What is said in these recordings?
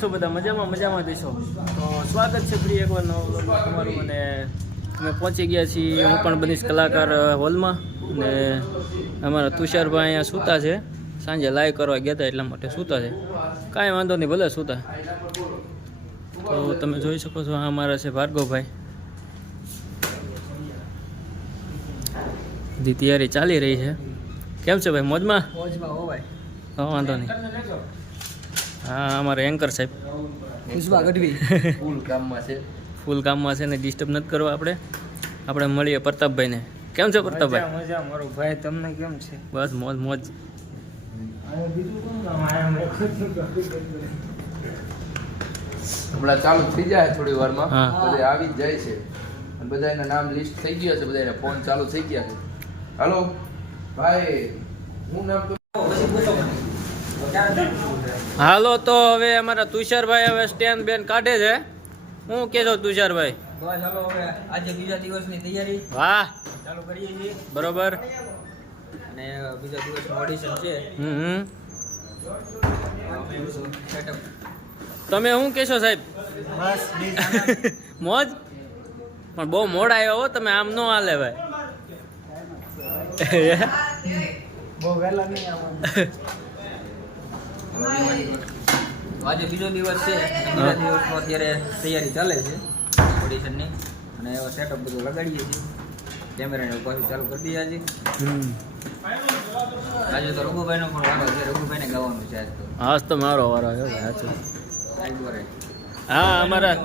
છો બધા? મજામાં દેશો. તો સ્વાગત છે ફરી એકવાર નવા વ્લોગમાં તમારું. અને અમે પહોંચી ગયા છીએ, હું પણ બનીશ કલાકાર હોલમાં. અને અમારા તુષારભાઈ અહીંયા સૂતા છે, સાંજે લાઈવ કરવા ગયા હતા એટલા માટે સૂતા છે. કાંઈ વાંધો નહીં, ભલે સૂતા. તો તમે જોઈ શકો છો, આ અમારા છે ભાર્ગવભાઈ. બધી તૈયારી ચાલી રહી છે. કેમ છે ભાઈ? મોજમાં હો ભાઈ. હા, વાંધો નહીં. હા, અમારા એન્કર સાહેબ ખુશબા ગઢવી ફૂલ કામમાં છે ને ડિસ્ટર્બ નથી કરવા. આપણે મળીએ પ્રતાપભાઈને. કેમ છે પ્રતાપભાઈ? મજા મારો ભાઈ, તમને કેમ છે? બસ મોજ. હમણાં ચાલુ થઈ જાય થોડી વારમાં. હા. બધે આવી જ જાય છે અને બધાના નામ લિસ્ટ થઈ ગયા છે, બધાના ફોન ચાલુ થઈ ગયા છે. હાલો ભાઈ, હું નામ તો હાલો. તો હવે અમારા તુષારભાઈ હવે સ્ટેન્ડ બેન કાઢે છે. હું કે છો તુષારભાઈ? બસ ચાલો, હવે આજે બીજા દિવસની તૈયારી વાહ, ચાલુ કરીએ છીએ. બરોબર. અને બીજા દિવસનું ઓડિશન છે. સેટઅપ તમે શું કહેશો સાહેબ? બસ મોજ. પણ બહુ મોડા આવ્યો હો તમે, આમ ન હાલે ભાઈ. બહુ વહેલા નહીં આવવાનું. આજે બીજો દિવસ છે. બીજા દિવસનો અત્યારે તૈયારી ચાલે છે ઓડિશનની. અને એવા સેટઅપ બધું લગાડીએ છીએ. કેમેરાને પાછું ચાલુ કરી દઈએ આજે. આજે તો રઘુભાઈનો પણ વારો છે. રઘુભાઈને ગાવાનું છે આજ તો. આજ તો મારો વારો આવ્યો ભાઈ. સાચું. આઈબોરે. હા, અમારા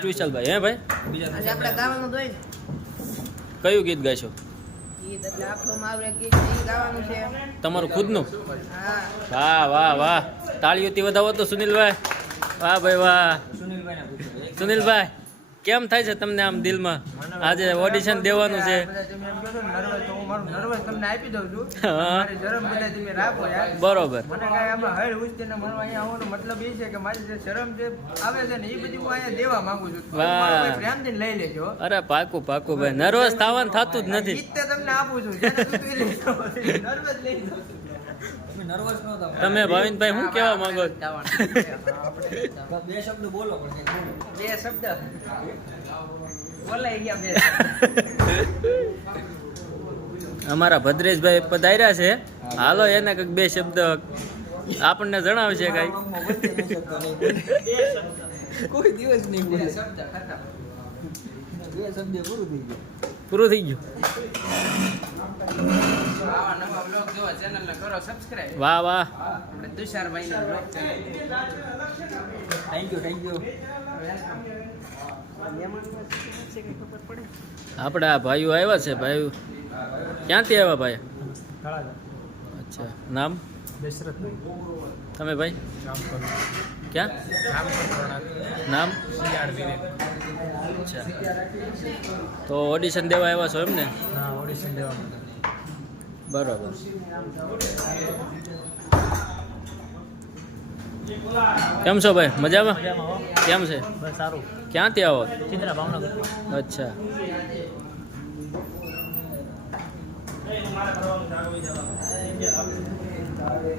તુષારભાઈ. હે ભાઈ, બીજા આજે આપણે ગાવાનું તો હોય ને. કયું ગીત ગાઈશો? ગીત એટલે આપણું મારું એક ગીત ઈ ગાવાનું છે. તમારું ખુદનું? હા. વાહ. તાળીઓથી વધાવો તો સુનિલભાઈ. વાહ ભાઈ વાહ. સુનિલભાઈને પૂછો. સુનિલભાઈ, કેમ થાય છે તમને આમ દિલમાં? આજે ઓડિશન દેવાનું છે. તમને આપી દઉં છું. હા. મારી શરમ બધા તમે રાખો યાર. બરોબર. મને કાંઈ આમાં હળ ઉચકીને મને અહીંયા આવવાનો મતલબ એ છે કે મારી જે શરમ જે આવે છે ને એ બધી હું અહીંયા દેવા માંગુ છું. વાહ. મારો કોઈ પ્રેમથી લઈ લેજો. અરે પાકું ભાઈ, નર્વસ થવાનું થતું જ નથી. ગીત તે તમને આપું છું. જેને તું લઈ લેજો. નર્વસ લઈ લો. તમે નર્વસ ન થાઓ. તમે ભાવિનભાઈ શું કહેવા માંગો છો? બે શબ્દ બોલો. બે શબ્દ બોલાઈ ગયા બે. અમારા ભદ્રેશભાઈ પધાર્યા છે. હાલો, એને કંઈક બે શબ્દ આપણને જણાવશે કઈ. કોઈ દિવસ નહીં બોલે. બે શબ્દ પૂરું થઈ ગયું. આવા નવા બ્લોગ જોવા ચેનલને કરો સબસ્ક્રાઇબ. વાહ. આપણે તુષારભાઈના બ્લોગ ચેનલ. Thank you. આપણે આ ભાઈઓ આવ્યા છે. ભાઈઓ ક્યાંથી આવ્યા ભાઈ? અચ્છા. નામ? દશરથભાઈ. તમે ભાઈ ક્યાં? નામ? અચ્છા. તો ઓડિશન દેવા આવ્યા છો એમ ને? હા, ઓડિશન દેવા માટે. બરાબર. કેમ છો ભાઈ? મજામાં? કેમ છે? બસ સારું. ક્યાંથી આવો? ચિત્રા ભાવનગર. અચ્છા.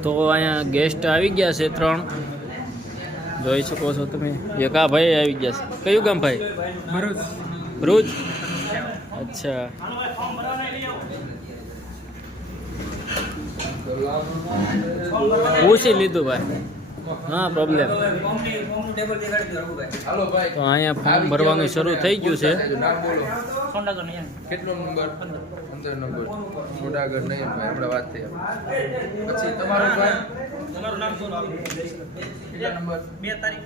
તો અહીંયા ગેસ્ટ આવી ગયા છે 3. જોઈ શકો છો તમે. એક આ ભાઈ આવી ગયા છે. કયું ગામ ભાઈ? ભરૂચ. અચ્છા. પૂછી લીધું ભાઈ. હા, પ્રોબ્લેમ. હાલો ભાઈ, તો અહીંયા ફોર્મ ભરવાનું શરૂ થઈ ગયું છે. નામ બોલો. કેટલો નંબર? 15 નંબર. થોડા આગળ નહીં ભાઈ, આપણે વાત થઈ. પછી તમારો ભાઈ, તમારું નામ શું? કેટલા નંબર? 2 તારીખ.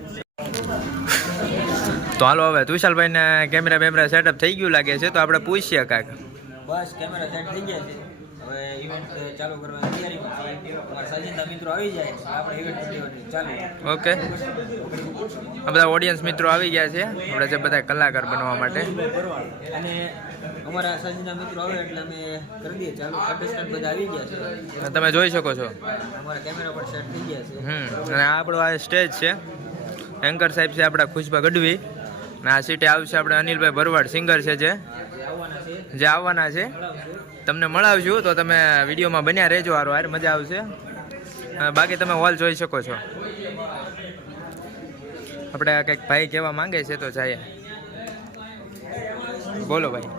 તો હાલો, હવે તુષારભાઈ ને કેમેરા સેટઅપ થઈ ગયું લાગે છે. તો આપણે પૂછીએ કાંઈક. બસ કેમેરા સેટ થઈ ગયા છે. હવે ઇવેન્ટ ચાલુ કરવાની તૈયારીમાં છે. અમારા સાજિંદા મિત્રો આવી જાય આપણે ઇવેન્ટ કરવાની ચાલુ. ઓકે, આ બધા ઓડિયન્સ મિત્રો આવી ગયા છે. આપણે જે બધા કલાકાર બનવા માટે. અને અમારા સાજિંદા મિત્રો આવે એટલે અમે કરી દઈએ ચાલુ. કન્ટેસ્ટન્ટ બધા આવી ગયા છે. તમે જોઈ શકો છો. અમારા કેમેરા પર સેટ થઈ ગયા છે. અને આ આપણો આ સ્ટેજ છે. એન્કર સાહેબ છે આપણા ખુશબા ગઢવી. અને આ સીટે આવશે આપણે અનિલભાઈ ભરવાડ, સિંગર છે જે આવવાના છે. તમને મળાવશું. તો તમે વિડીયોમાં બન્યા રહેજો. હાર મજા આવશે. બાકી તમે હોલ જોઈ શકો છો. આપણે આ કંઈક ભાઈ કહેવા માંગે છે તો જાય. બોલો ભાઈ.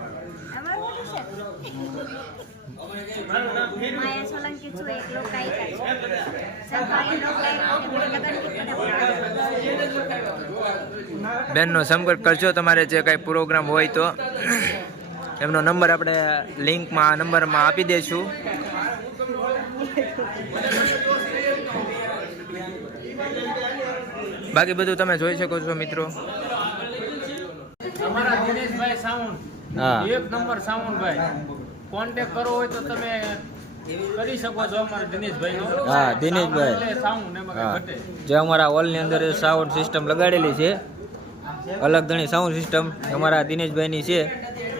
માયા સોલંકી છું, એક લોકગાયિકા છું. સરકારી લોકગાયિકા અને લગન બેનનો સંપર્ક કરજો તમારે જે કાંઈ પ્રોગ્રામ હોય તો. એમનો નંબર આપણે લિંકમાં આ નંબરમાં આપી દઈશું. બાકી બધું તમે જોઈ શકો છો મિત્રો. અમારા દિનેશભાઈ સાઉન્ડ, હા. એક નંબર સાઉન્ડ ભાઈ. કોન્ટેક્ટ કરવો હોય તો તમે કરી શકો છો અમારા દિનેશભાઈનો. હા, દિનેશભાઈ. એટલે સાઉન્ડ એમાં હા, કાંઈ ઘટે. જે અમારા હોલની અંદર સાઉન્ડ સિસ્ટમ લગાડેલી છે, અલગ ધણી સાઉન્ડ સિસ્ટમ અમારા દિનેશભાઈની છે.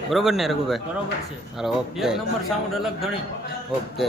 બરોબર ને રઘુભાઈ? બરોબર છે. હાલો, ઓકે એક નંબર સાઉન્ડ અલગ ધણી. ઓકે.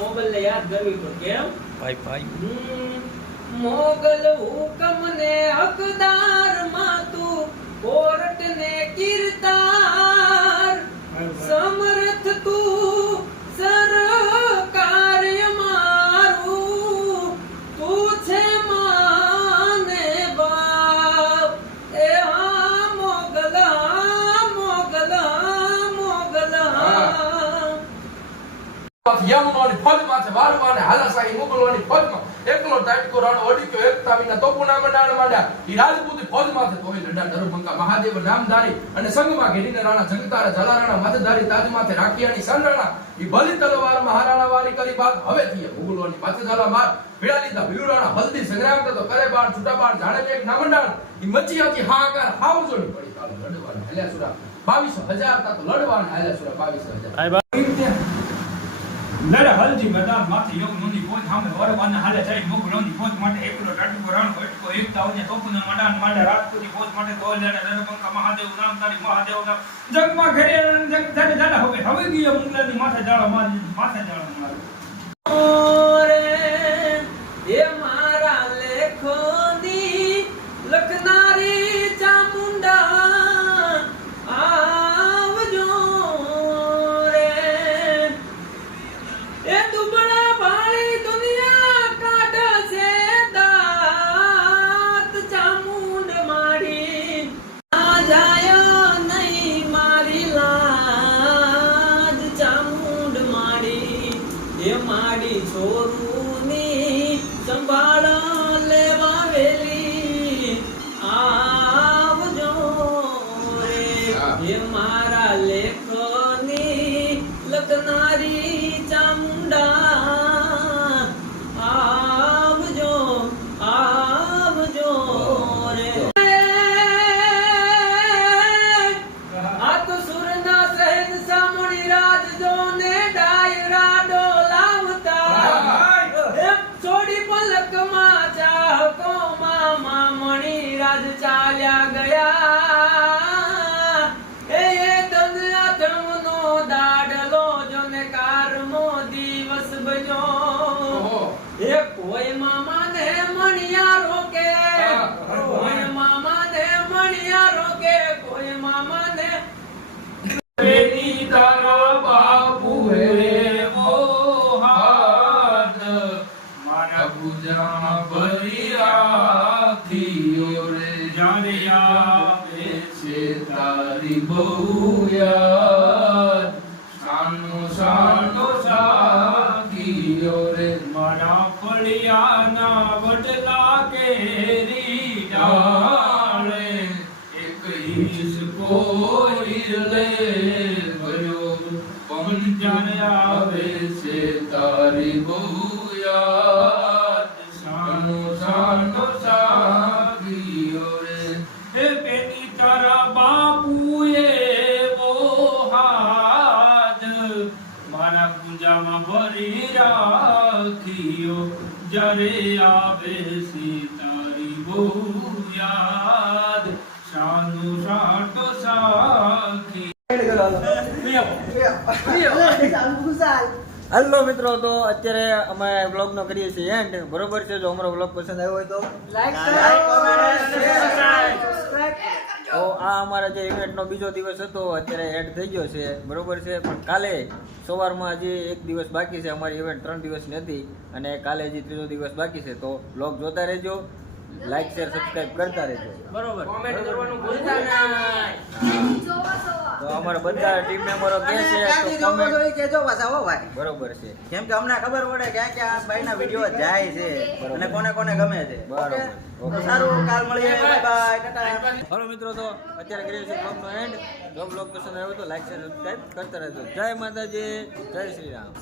મોગલ ને યાદ કરવી પણ કેમ? ભાઈ મોગલ હુકમ ને હકદાર માં તું કોર્ટ ને કીર્તાર સમર્થ તું સરકાર મારું તું છે માને બાપ એ હા મોગલ મોગલ મોગલ યમનોની ફોજમાં છે વારવાને હાલાશાહી મુગલોની ફોજમાં એકલો ટાટકો રાણો ઓડિક્યો એકતા વિના તોપુના મંડાણ માંડ્યા ઈ રાજપૂતી ફોજમાં છે તોય લડા દરભંગા મહાદેવ નામધારી અને સંગમાં ઘેરીને રાણા જંગતારા જલારાણા માથેધારી તાજમાથે રાખિયાની સંરાણા ઈ ભલી તલવાર મહારાણા વારી કરી બાદ હવે થી મુગલોની પાછે ઝાલા માર ભેળા લીધા ભીવરાણા હલ્દી સંગ્રામ તો કરે બાર છૂટા બાર જાણે એક નામંડાણ ઈ મચી હતી હાહાકાર હાવજોડી પડી કાલ લડવાના હલ્યા સુરા 22,000 તા તો લડવાના હલ્યા સુરા 22,000 લડે હલ્દી મેદાન માથે યોગ નોની ફોજ સામે વરવાના હાલે જાય મોગલોની ફોજ માટે એકલો ટાટકો રાણો એટલો એકતા ઓને તોપુના મંડાણ માંડે રાજપૂતી ફોજ માટે તોય લડે દરભંગા મહાદેવ નામ તારી મહાદેવ નામ જગમાં ઘેરે જગ જાડે જાડા હવે ગયો મુગલાની માથે જાળો મારી રે એ મારા લેખોની લખનારી ચામુંડા આવજો રે એ દુબળા ભાળી દુનિયા કાઢશે દાંત ચામુંડ મારી આ જાય નહીં મારી લાજ ચામુંડ માડી એ માડી છો આજ ચાલ્યા ગયા એ ધનનો દાડલો જોને કારમો દિવસ બન્યો એ કોઈ મામા ને મણિયા રોકે કોઈ મામા ને મણિયા રોકે કોઈ મામા ને બેટી તારા બાપુ હે મોહાદ મારા પૂજામાં ભરી રાખીઓ રે જાને આવે છે તારી બહુ યાદ સાનો સાકીઓ રે મારા ફળિયાના વડલા કેરી ડાળે એક હિસકો લે ગયો પણ જાણે આવે છે તારી બહુ યાદ સાનો સાગીઓ રે હે બેટી તારા બાપુએ મોહાદ મારા પૂજામાં ભરી રાખીઓ જ્યારે આવે છે તારી બહુ યાદ સાનો સાટો સાખી. હેલો મિત્રો, તો અત્યારે અમે બ્લોગ નો કરીએ છીએ એન્ડ. બરોબર છે, જો અમારો બ્લોગ પસંદ આવ્યો હોય તો તો આ અમારા જે ઇવેન્ટ નો બીજો દિવસ હતો અત્યારે એડ થઈ ગયો છે. બરોબર છે, પણ કાલે સવારમાં હજી એક દિવસ બાકી છે. અમારી ઇવેન્ટ 3 દિવસની હતી અને કાલે હજી ત્રીજો દિવસ બાકી છે. તો બ્લોગ જોતા રહેજો, લાઈક શેર સબસ્ક્રાઇબ કરતા રહેજો. બરોબર, કોમેન્ટ કરવાનું ભૂલતા નહીં. તો અમારા બધા ટીમ મેમ્બરો કહે છે તો કોમેન્ટ કેજો પાછા હો ભાઈ. બરોબર છે, કેમ કે અમને ખબર પડે ક્યાં ક્યાં ભાઈના વિડીયો જાય છે અને કોને કોને ગમે છે. બરોબર. તો સારું, કાલ મળીએ. Bye bye, Tata. હાલો મિત્રો, તો અત્યારે કરીએ છીએ બ્લોગનો એન્ડ. જો બ્લોગ પસંદ આવ્યો તો લાઈક શેર સબસ્ક્રાઇબ કરતા રહેજો. જય માતાજી, જય શ્રી રામ.